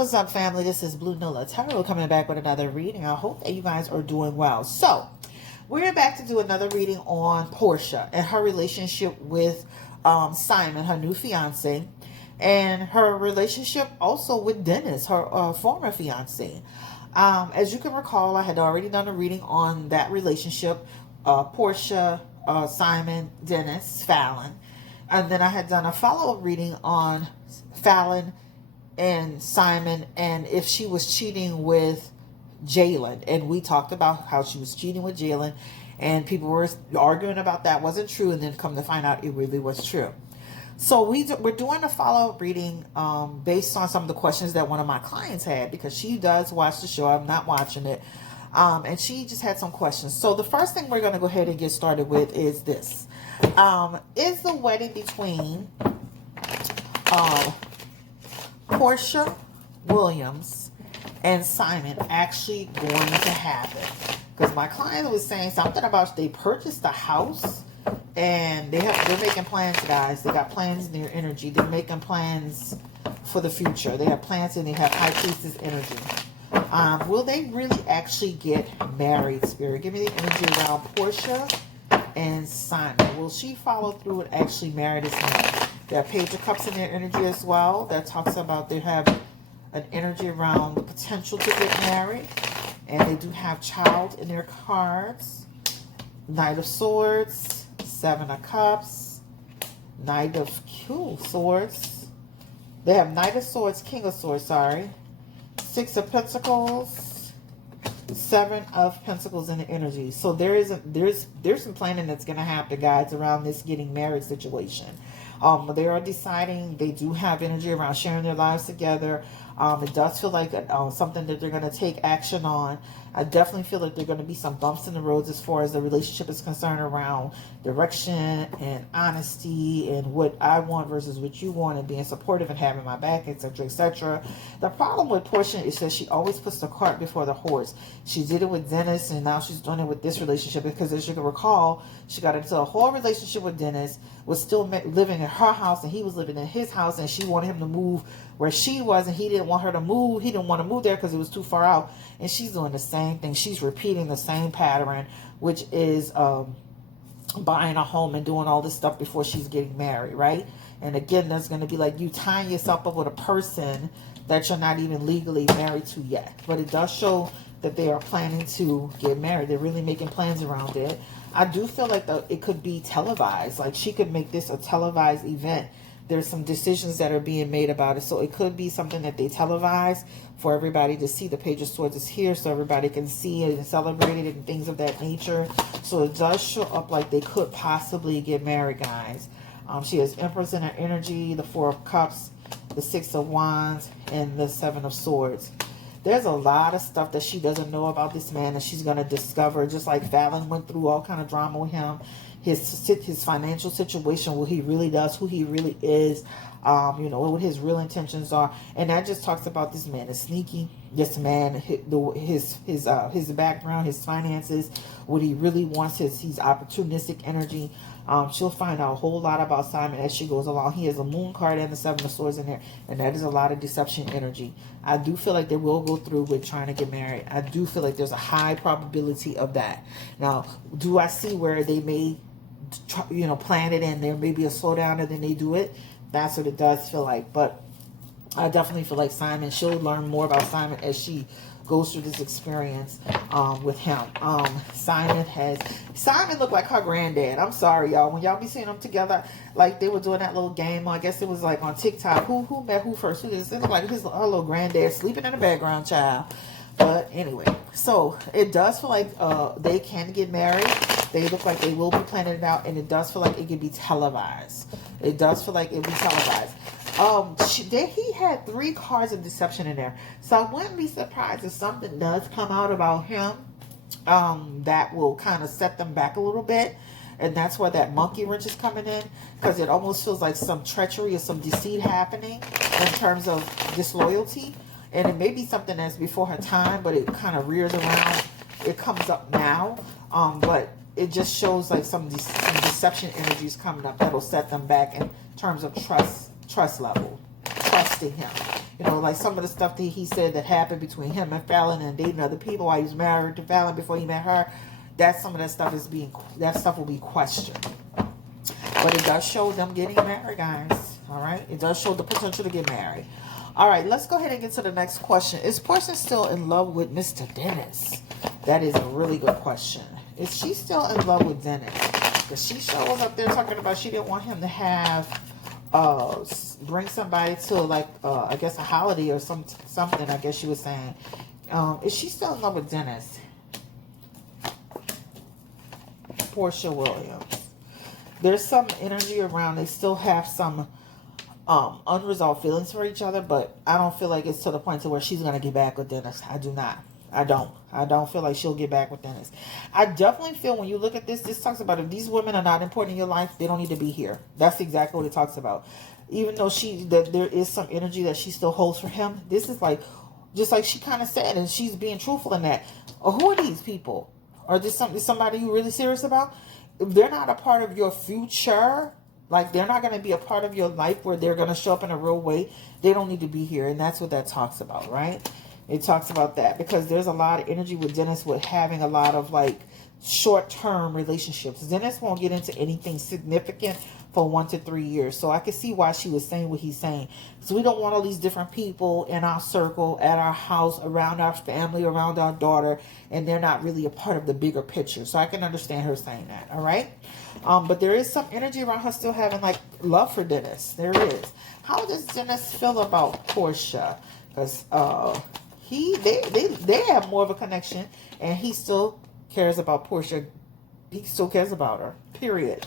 what's up, family? This is Blue Nola Tarot coming back with another reading. I hope that you guys are doing well. So, we're back to do another reading on Porsha and her relationship with Simon, her new fiance, and her relationship also with Dennis, her former fiance. As you can recall, I had already done a reading on that relationship, Porsha, Simon, Dennis, Fallon. And then I had done a follow-up reading on Fallon and Simon, and if she was cheating with Jalen. And we talked about how she was cheating with Jalen, and people were arguing about that wasn't true, and then come to find out it really was true. So we're doing a follow-up reading based on some of the questions that one of my clients had, because she does watch the show. I'm not watching it. And she just had some questions. So the first thing we're going to go ahead and get started with is this. Is the wedding between Porsha Williams and Simon actually going to happen? Because my client was saying something about they purchased a house and they're making plans, guys. They got plans in their energy. They're making plans for the future. They have plans and they have High Priestess energy. Will they really actually get married, Spirit? Give me the energy around Porsha and Simon. Will she follow through and actually marry this man? They have Page of Cups in their energy as well. That talks about they have an energy around the potential to get married. And they do have child in their cards. Knight of Swords, Seven of Cups, Knight of Swords. They have Knight of Swords, King of Swords, sorry. Six of Pentacles, Seven of Pentacles in the energy. So there's some planning that's going to happen, guys, around this getting married situation. They are deciding. They do have energy around sharing their lives together. It does feel like something that they're going to take action on. I definitely feel like there are going to be some bumps in the roads as far as the relationship is concerned, around direction and honesty and what I want versus what you want, and being supportive and having my back, etc., etc. The problem with Porsha is that she always puts the cart before the horse. She did it with Dennis, and now she's doing it with this relationship, because as you can recall, she got into a whole relationship with Dennis, was still living in her house and he was living in his house, and she wanted him to move where she was, and he didn't want her to move. He didn't want to move there because it was too far out. And she's doing the same thing. She's repeating the same pattern, which is buying a home and doing all this stuff before she's getting married, right? And again, there's going to be like you tying yourself up with a person that you're not even legally married to yet. But it does show that they are planning to get married. They're really making plans around it. I do feel like it could be televised. Like she could make this a televised event. There's some decisions that are being made about it. So it could be something that they televise for everybody to see. The Page of Swords is here so everybody can see it and celebrate it and things of that nature. So it does show up like they could possibly get married, guys. She has Empress in her energy, the Four of Cups, the Six of Wands, and the Seven of Swords. There's a lot of stuff that she doesn't know about this man that she's going to discover, just like Fallon went through all kind of drama with him. His financial situation, what he really does, who he really is, you know, what his real intentions are. And that just talks about this man is sneaky. This man, his background, his finances, what he really wants, he's opportunistic energy. She'll find out a whole lot about Simon as she goes along. He has a Moon card and the Seven of Swords in there, and that is a lot of deception energy. I do feel like they will go through with trying to get married. I do feel like there's a high probability of that. Now, do I see where they may, you know, plan it and there may be a slowdown and then they do it? That's what it does feel like. But I definitely feel like Simon, she'll learn more about Simon as she goes through this experience with him. Simon looked like her granddad. I'm sorry, y'all. When y'all be seeing them together, like they were doing that little game, I guess it was like on TikTok. Who met who first? It looked like her little granddad sleeping in the background, child. But anyway, so it does feel like they can get married. They look like they will be planning it out, and it does feel like it could be televised. It does feel like it will be televised. He had 3 cards of deception in there. So I wouldn't be surprised if something does come out about him that will kind of set them back a little bit. And that's where that monkey wrench is coming in, because it almost feels like some treachery or some deceit happening in terms of disloyalty. And it may be something that's before her time, but it kind of rears around. It comes up now. But it just shows like some deception energies coming up that'll set them back in terms of trust level, trusting him. You know, like some of the stuff that he said that happened between him and Fallon and dating other people while he was married to Fallon before he met her. Some of that stuff that stuff will be questioned. But it does show them getting married, guys. All right. It does show the potential to get married. All right. Let's go ahead and get to the next question. Is Porsha still in love with Mr. Dennis? That is a really good question. Is she still in love with Dennis? Because she shows up there talking about she didn't want him to have, bring somebody to like, I guess a holiday or something, I guess she was saying. Is she still in love with Dennis? Porsha Williams. There's some energy around. They still have some unresolved feelings for each other, but I don't feel like it's to the point to where she's going to get back with Dennis. I do not. I don't feel like she'll get back with Dennis. I definitely feel when you look at this talks about if these women are not important in your life, they don't need to be here. That's exactly what it talks about. Even though there is some energy that she still holds for him, this is like, just like she kind of said, and she's being truthful in that. Who are these people? Are this somebody you're really serious about? If they're not a part of your future, like they're not going to be a part of your life where they're going to show up in a real way, they don't need to be here. And that's what that talks about, right? It talks about that because there's a lot of energy with Dennis with having a lot of like short-term relationships. Dennis won't get into anything significant for 1 to 3 years. So I can see why she was saying what he's saying. So we don't want all these different people in our circle, at our house, around our family, around our daughter, and they're not really a part of the bigger picture. So I can understand her saying that, all right? But there is some energy around her still having like love for Dennis. There is. How does Dennis feel about Porsha? Because they have more of a connection, and he still cares about Porsha. He still cares about her. Period.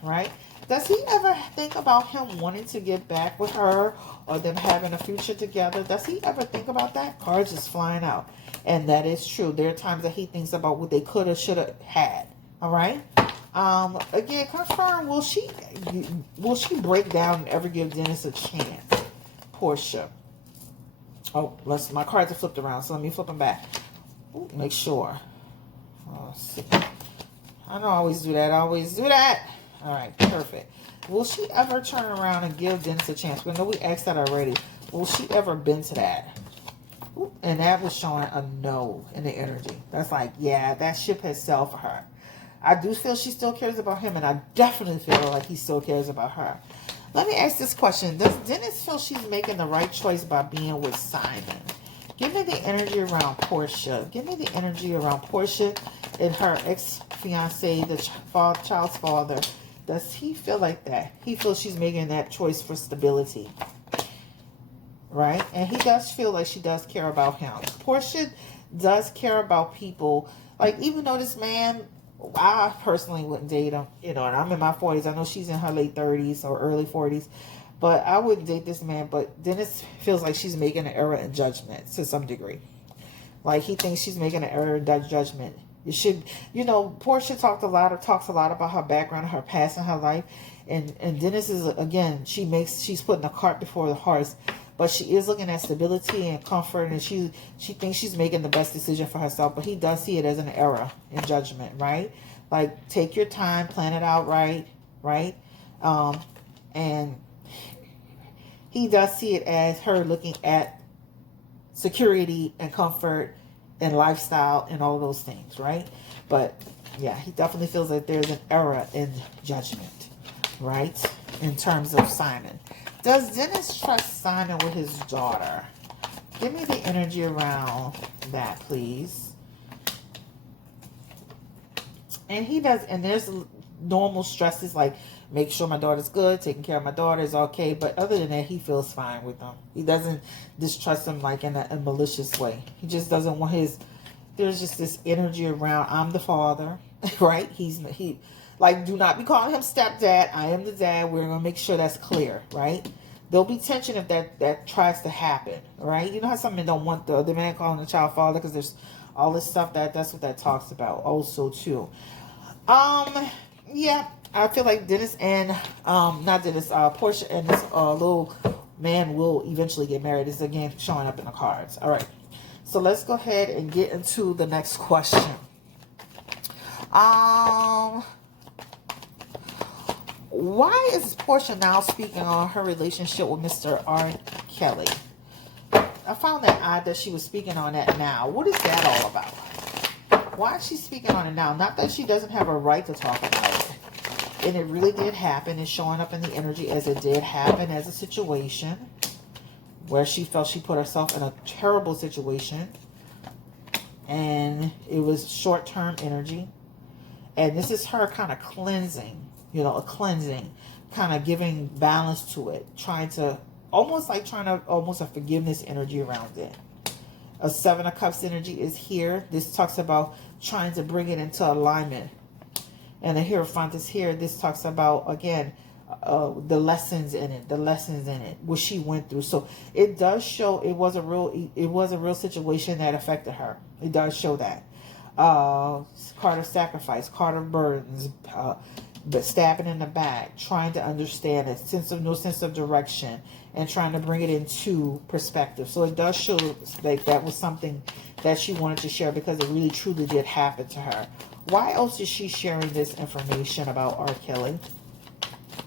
Right? Does he ever think about him wanting to get back with her or them having a future together? Does he ever think about that? Cards is flying out. And that is true. There are times that he thinks about what they could have, should have had. All right? Again, confirm, will she break down and ever give Dennis a chance? Porsha. Oh, my cards are flipped around, so let me flip them back. Ooh, make sure. Let's see. I don't always do that. All right, perfect. Will she ever turn around and give Dennis a chance? We know we asked that already. Will she ever been to that? Ooh, and that was showing a no in the energy. That's like, yeah, that ship has sailed for her. I do feel she still cares about him, and I definitely feel like he still cares about her. Let me ask this question. Does Dennis feel she's making the right choice by being with Simon? Give me the energy around Porsha. Give me the energy around Porsha and her ex-fiance, the child's father. Does he feel like that? He feels she's making that choice for stability. Right? And he does feel like she does care about him. Porsha does care about people. Like, even though this man, I personally wouldn't date him, and I'm in my 40s. I know she's in her late 30s or early 40s, but I wouldn't date this man. But Dennis feels like she's making an error in judgment to some degree. Like, he thinks she's making an error in judgment. You should, Porsha talks a lot about her background, her past, and her life, and Dennis is, again, she's putting the cart before the horse. But she is looking at stability and comfort, and she thinks she's making the best decision for herself. But he does see it as an error in judgment, right? Like, take your time, plan it out right? And he does see it as her looking at security and comfort and lifestyle and all those things, right? But, yeah, he definitely feels that there's an error in judgment, right? In terms of Simon. Does Dennis trust Simon with his daughter? Give me the energy around that, please. And he does, and there's normal stresses like make sure my daughter's good, taking care of my daughter is okay. But other than that, he feels fine with them. He doesn't distrust them like in a malicious way. He just doesn't want there's just this energy around, I'm the father, right? Like, do not be calling him stepdad. I am the dad. We're going to make sure that's clear, right? There'll be tension if that tries to happen, right? You know how some men don't want the other man calling the child father because there's all this stuff that's what that talks about also, too. Yeah, I feel like Dennis and, Porsha and this little man will eventually get married. This is, again, showing up in the cards. All right. So let's go ahead and get into the next question. Why is Porsha now speaking on her relationship with Mr. R. Kelly. I found that odd that she was speaking on that now. What is that all about? Why is she speaking on it now? Not that she doesn't have a right to talk about it. And it really did happen. It's showing up in the energy as it did happen as a situation where she felt she put herself in a terrible situation. And it was short-term energy. And this is her kind of cleansing, you know, a cleansing, kind of giving balance to it, almost a forgiveness energy around it. A Seven of Cups energy is here. This talks about trying to bring it into alignment. And the Hierophant is here. This talks about, again, the lessons in it, what she went through. So it does show it was a real situation that affected her. It does show that. Card of sacrifice, card of burdens, but stabbing in the back, trying to understand it, no sense of direction, and trying to bring it into perspective. So it does show like that was something that she wanted to share because it really truly did happen to her. Why else is she sharing this information about R. Kelly?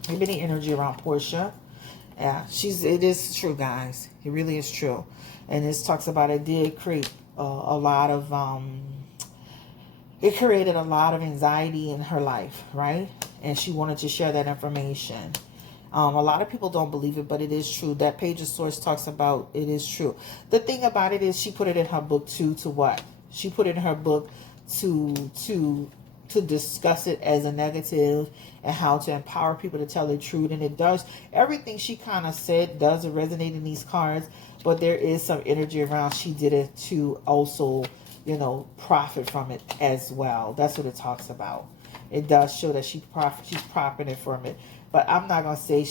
Maybe the energy around Porsha. Yeah, it is true, guys. It really is true. And this talks about it did create it created a lot of anxiety in her life, right? And she wanted to share that information. A lot of people don't believe it, but it is true. That Page of Swords talks about it is true. The thing about it is she put it in her book too, to what? She put it in her book to discuss it as a negative and how to empower people to tell the truth. And it does, everything she kind of said does resonate in these cards, but there is some energy around she did it to also, you know, profit from it as well. That's what it talks about. It does show that she's profiting from it. But I'm not going to say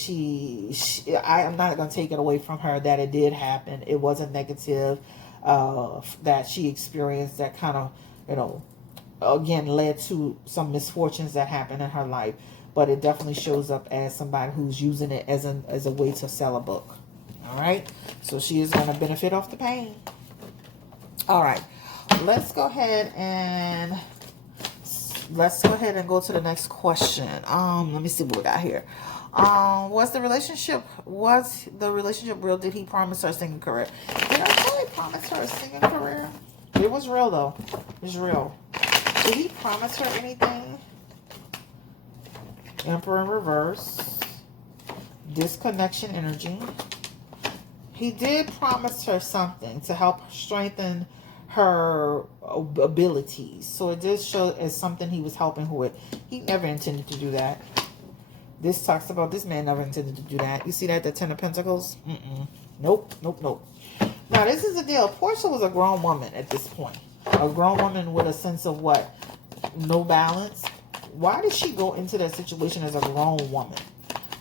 I'm not going to take it away from her that it did happen. It was a negative that she experienced that kind of, you know, again, led to some misfortunes that happened in her life. But it definitely shows up as somebody who's using it as a way to sell a book. All right? So she is going to benefit off the pain. All right. Let's go ahead and go to the next question. Let me see what we got here. Was the relationship real? Did he promise her a singing career? Did I really promise her a singing career? It was real though. It was real. Did he promise her anything? Emperor in reverse. Disconnection energy. He did promise her something to help strengthen her abilities. So it did show as something he was helping her with. He never intended to do that. This talks about this man never intended to do that. You see that, the Ten of Pentacles? Nope. Now, this is the deal. Porsha was a grown woman at this point. A grown woman with a sense of what? No balance. Why did she go into that situation as a grown woman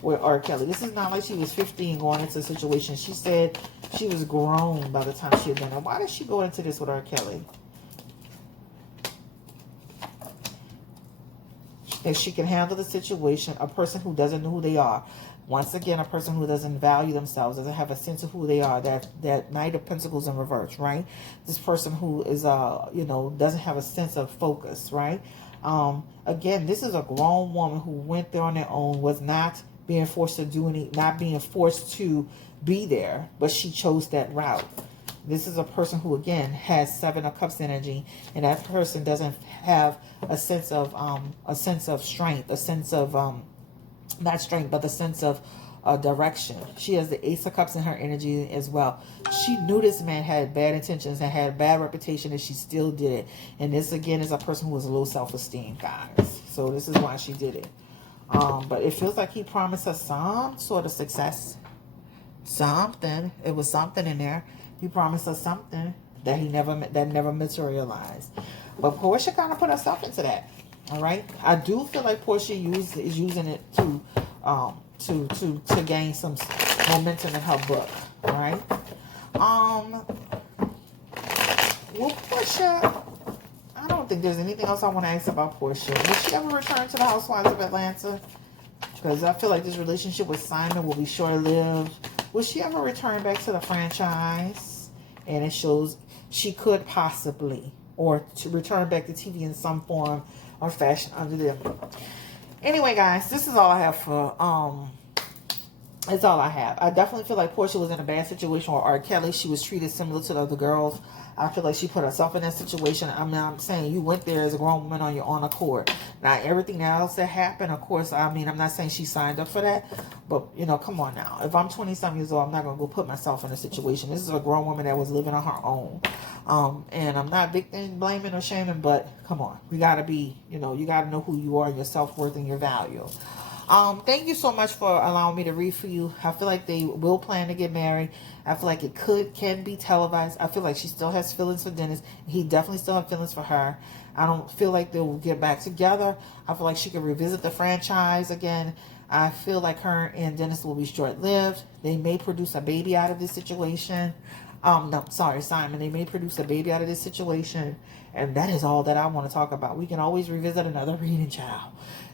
with R. Kelly? This is not like she was 15 going into a situation. She said she was grown by the time she had done it. Why did she go into this with R. Kelly? If she can handle the situation, a person who doesn't know who they are. Once again, a person who doesn't value themselves, doesn't have a sense of who they are. That Knight of Pentacles in reverse, right? This person who is, doesn't have a sense of focus, right? Again, this is a grown woman who went there on their own, was not being forced to not being forced to be there, but she chose that route. This is a person who, again, has Seven of Cups energy, and that person doesn't have a sense of strength, a sense of not strength, but the sense of direction. She has the Ace of Cups in her energy as well. She knew this man had bad intentions and had a bad reputation, and she still did it. And this, again, is a person who has low self-esteem, guys. So this is why she did it. But it feels like he promised her some sort of success. Something. It was something in there. He promised her something that never materialized. But Porsha kind of put herself into that. All right. I do feel like Porsha is using it to gain some momentum in her book. All right. Well, Porsha, I don't think there's anything else I want to ask about Porsha. Will she ever return to the Housewives of Atlanta? Because I feel like this relationship with Simon will be short-lived. Will she ever return back to the franchise? And it shows she could possibly, or to return back to TV in some form or fashion under them. Anyway, guys, this is all I have for That's all I have. I definitely feel like Porsha was in a bad situation with R. Kelly. She was treated similar to the other girls. I feel like she put herself in that situation. I mean, I'm saying you went there as a grown woman on your own accord. Now, everything else that happened, of course, I mean, I'm not saying she signed up for that. But, you know, come on now. If I'm 20-some years old, I'm not going to go put myself in a situation. This is a grown woman that was living on her own. And I'm not victim blaming or shaming, but come on. We got to be, you know, you got to know who you are, your self-worth, and your value. Thank you so much for allowing me to read for you. I feel like they will plan to get married. I feel like it can be televised. I feel like she still has feelings for Dennis. He definitely still has feelings for her. I don't feel like they will get back together. I feel like she could revisit the franchise again. I feel like her and Dennis will be short-lived. They may produce a baby out of this situation. No, sorry, Simon. They may produce a baby out of this situation. And that is all that I want to talk about. We can always revisit another reading, child.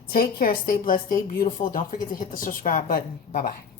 Take care. Stay blessed. Stay beautiful. Don't forget to hit the subscribe button. Bye-bye.